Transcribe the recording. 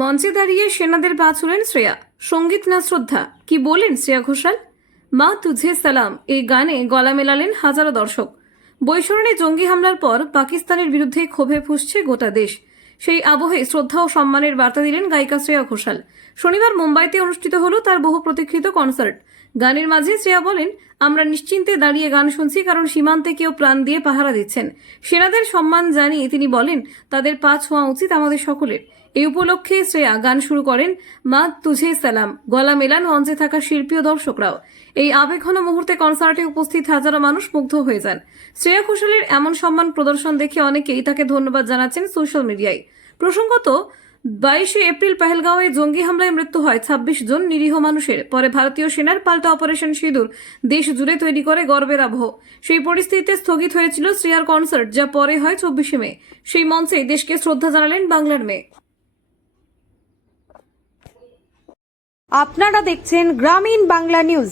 মঞ্চে দাঁড়িয়ে সেনাদের পা ছুলেন শ্রেয়া। সঙ্গীত না শ্রদ্ধা, কি বলেন শ্রেয়া ঘোষাল? মা তুঝে সালাম এই গানে গলা মেলালেন হাজারো দর্শক। বৈশরণে জঙ্গি হামলার পর পাকিস্তানের বিরুদ্ধে ক্ষোভে ফুঁসছে গোটা দেশ। সেই আবহে শ্রদ্ধা ও সম্মানের বার্তা দিলেন গায়িকা শ্রেয়া ঘোষাল। শনিবার মুম্বাইতে অনুষ্ঠিত হলো তার বহু প্রতীক্ষিত কনসার্ট। গানের মাঝে শ্রেয়া বলেন, আমরা নিশ্চিন্তে দাঁড়িয়ে গান শুনছি, কারণ সীমান্তে কেউ প্রাণ দিয়ে পাহারা দিচ্ছেন। সেনাদের সম্মান জানিয়ে তিনি বলেন, তাদের পা ছোঁয়া উচিত আমাদের সকলের। এই উপলক্ষে শ্রেয়া গান শুরু করেন মা তুঝে সালাম। গলা মেলান মঞ্চে থাকা শিল্পী ও দর্শকরাও। এই আবেগঘন মুহূর্তে কনসার্টে উপস্থিত হাজারো মানুষ মুগ্ধ হয়ে যান। শ্রেয়া ঘোষালের এমন সম্মান প্রদর্শন দেখে অনেকেই তাকে ধন্যবাদ জানাচ্ছেন সোশ্যাল মিডিয়ায়। প্রসঙ্গত, 22শে এপ্রিল পেহেলগাঁওয়ে জঙ্গি হামলায় মৃত্যু হয় 26 জন নিরীহ মানুষের। পরে ভারতীয় সেনার পাল্টা অপারেশন সিঁদুর দেশ জুড়ে তৈরি করে গর্বের আবহ। সেই পরিস্থিতিতে স্থগিত হয়েছিল শ্রেয়ার কনসার্ট, যা পরে হয় 24শে মে। সেই মঞ্চে দেশকে শ্রদ্ধা জানালেন বাংলার মেয়ে। আপনারা দেখছেন গ্রামীণ বাংলা নিউজ।